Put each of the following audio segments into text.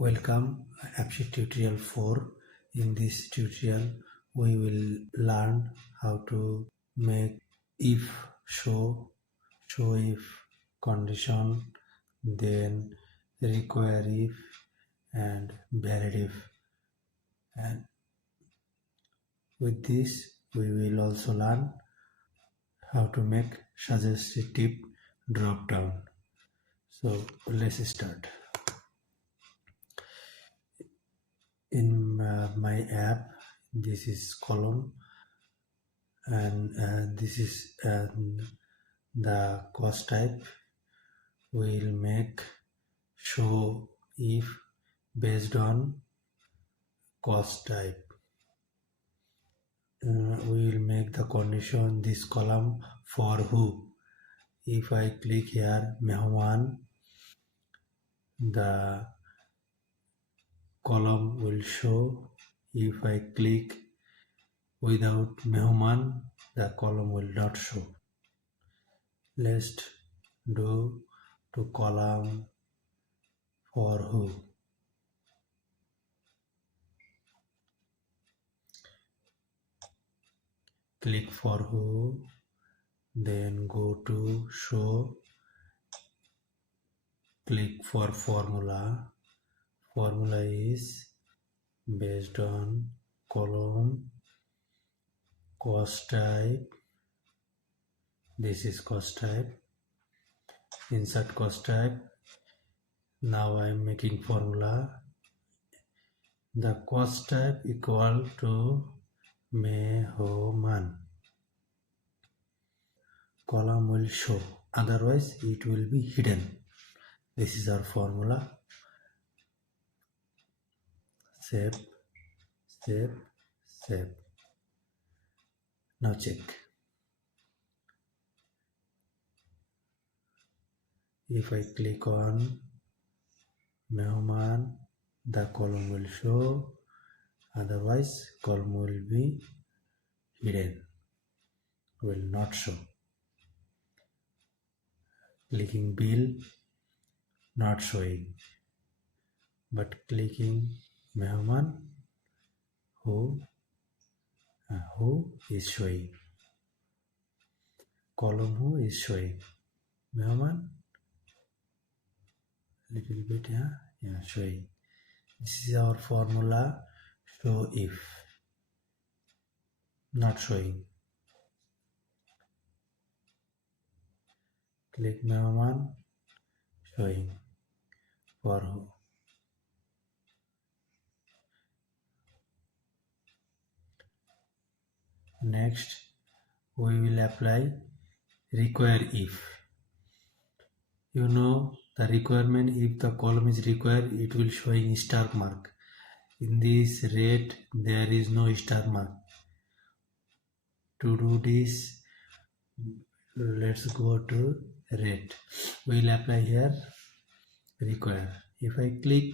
Welcome Appsheet Tutorial 4. In this tutorial we will learn how to make if show if condition, then require if and valid if, and with this we will also learn how to make suggested tip drop down. So let's start. In my app, this is column, and this is the cost type. We'll make show if based on cost type. We will make the condition this column for who. If I click here Mehman, the column will show. If I click without Mehman, the column will not show. Let's do to column for who. Click for who, then go to show, click for formula. Formula is based on column cost type. This is cost type. Insert cost type. Now I am making formula. The cost type equal to Mehman. Column will show, otherwise it will be hidden. This is our formula. Save. Now check. If I click on Mehman, the column will show, otherwise column will be hidden, will not show. Clicking bill, not showing, but clicking Mehman, who is showing. Column who is showing. Mehman, little bit, showing. This is our formula. Show if, not showing. Click Mehman, showing. For who. Next, we will apply require if. You know the requirement. If the column is required, it will show in star mark. In this rate, there is no star mark. To do this, let's go to rate. We will apply here require. If I click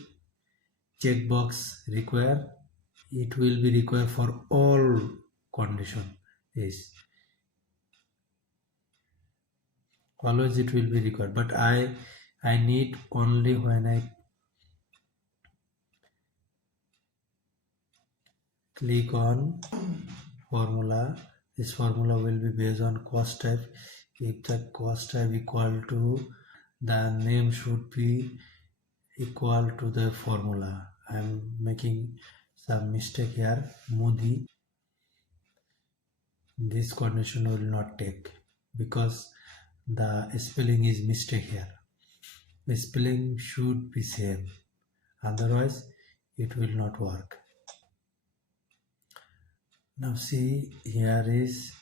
checkbox require, it will be required for all condition. Is always it will be required, but I need only when I click on formula. This formula will be based on cost type. If the cost type equal to, the name should be equal to the formula. I am making some mistake here. Modi. This condition will not take because the spelling is mistake here. The spelling should be same, otherwise it will not work. Now see, here is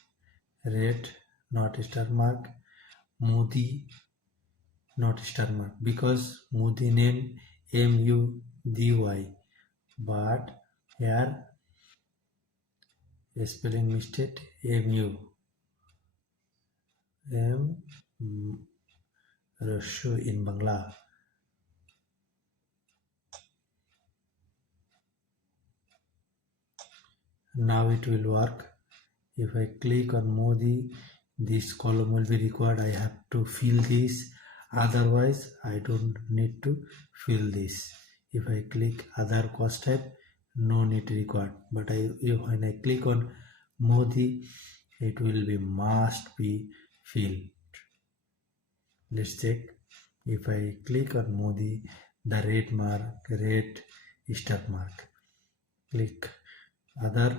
rate, not star mark, Modi, not star mark, because Modi name MUDY, but here spelling mistake MU. Rashu in Bangla. Now it will work. If I click on Modi, this column will be required. I have to fill this, otherwise I don't need to fill this. If I click other cost type, no need required. But when I click on Modi, it will be must be filled. Let's check. If I click on Modi, the red star mark. Click other,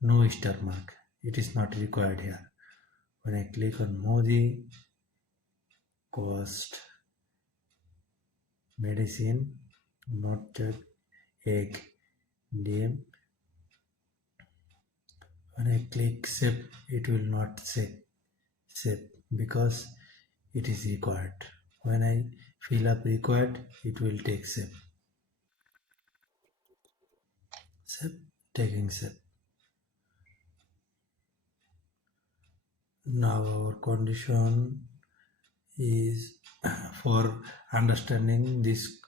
no star mark. It is not required here. When I click on Modi, cost, medicine, not check, egg, name. When I click save, it will not save because it is required. When I fill up required, it will take save, taking save. Now our condition is for understanding this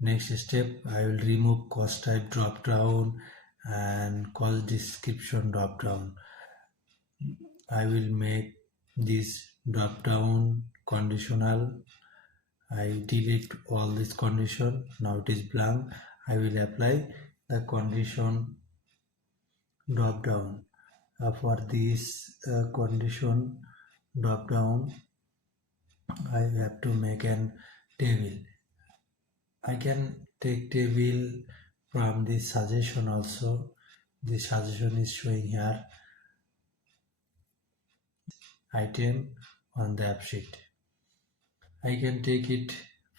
next step. I will remove cost type drop down and cost description drop down. I will make this drop down conditional. I delete all this condition. Now it is blank. I will apply the condition drop down. For this condition drop down, I have to make an table. I can take table from this suggestion also. This suggestion is showing here item on the Appsheet. I can take it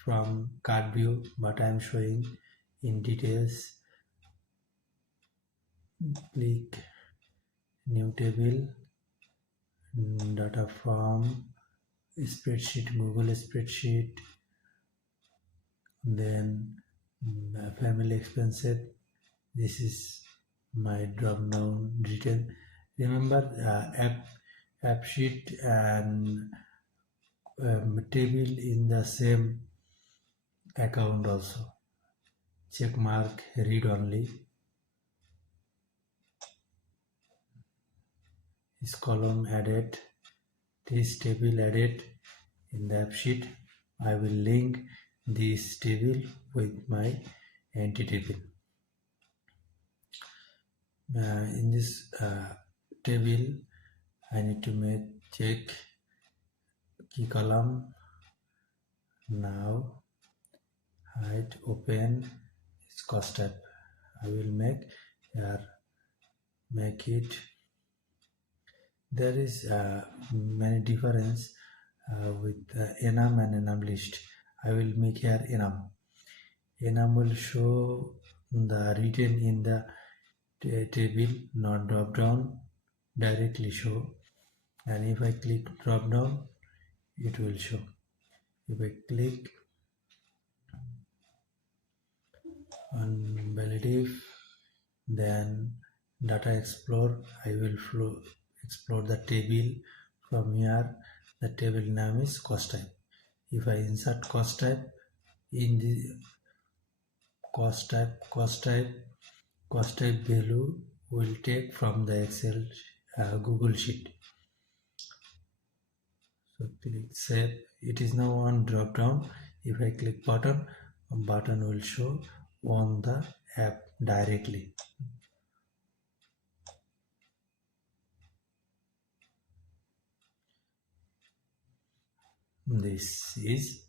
from card view, but I am showing in details. Click new table, data from spreadsheet, Google spreadsheet, then family expenses. This is my drop down detail. Remember Appsheet and table in the same account also. Check mark read only. This column added, this table added in the Appsheet. I will link this table with my entity table. In this table, I need to make check key column. Now hide open this cost type. I will make it. There is many difference with enum and enum list. I will make here enum. Enum will show the written in the table, not drop down, directly show. And if I click drop down, it will show. If I click on valid if, then data explore, I will explore the table. From here, the table name is cost type. If I insert cost type in the cost type value will take from the Excel Google sheet. So click save. It is now on drop down. If I click button will show on the app directly. This is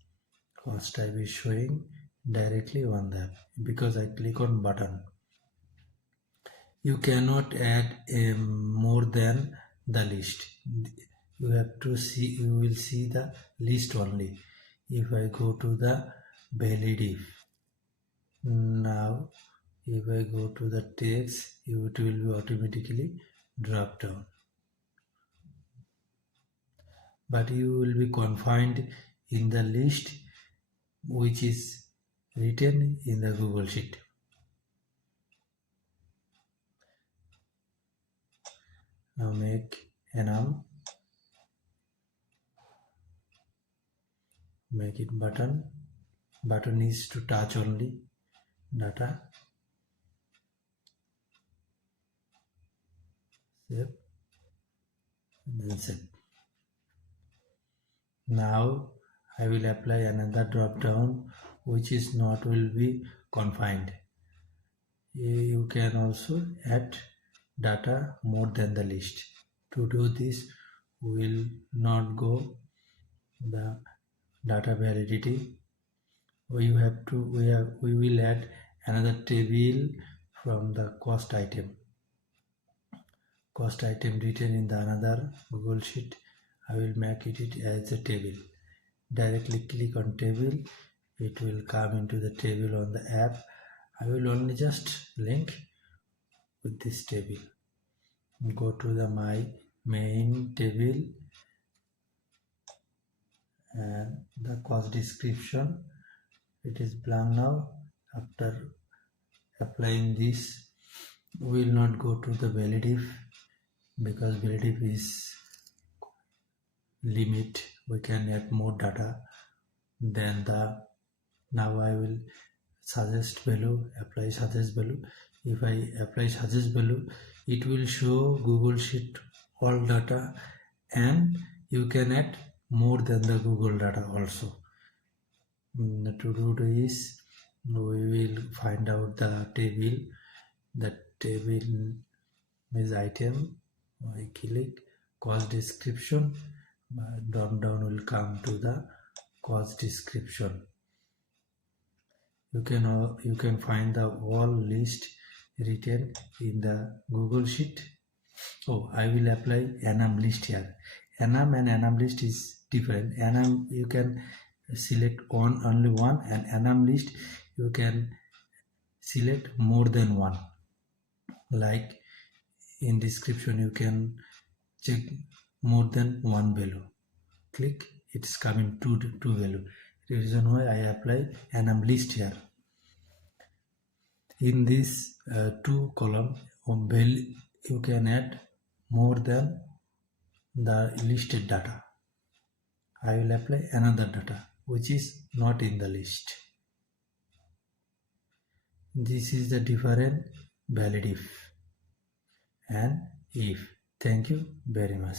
cost type is showing directly on the app because I click on button. You cannot add more than the list. You have to see. You will see the list only. If I go to the valid if, now if I go to the text, it will be automatically drop down. But you will be confined in the list which is written in the Google Sheet. Now make enum, make it button. Button is to touch only data. Save and then save. Now I will apply another drop down which is not will be confined. You can also add data more than the list. To do this, we will not go the data validity. We will add another table from the cost item written in the another Google Sheet. I will make it as a table. Directly click on table, it will come into the table on the app. I will only just link with this table. Go to the my main table and the cost description. It is blank now. After applying this, we will not go to the valid if, because valid if is limit. We can add more data than the. Now I will suggest value, apply suggest value. If I apply suggest value, it will show Google Sheet all data, and you can add more than the Google data also. To do this, we will find out the table. The table is item. I click cost description. Drop down will come to the cost description. You can find the all list written in the Google Sheet. I will apply enum list here. Enum and enum list is different. Enum you can select only one, and enum list you can select more than one. Like in description, you can check more than one value. Click, it's coming two value. The reason why I apply enum list here. In this two column value, you can add more than the listed data. I will apply another data which is not in the list. This is the different valid if and if. Thank you very much.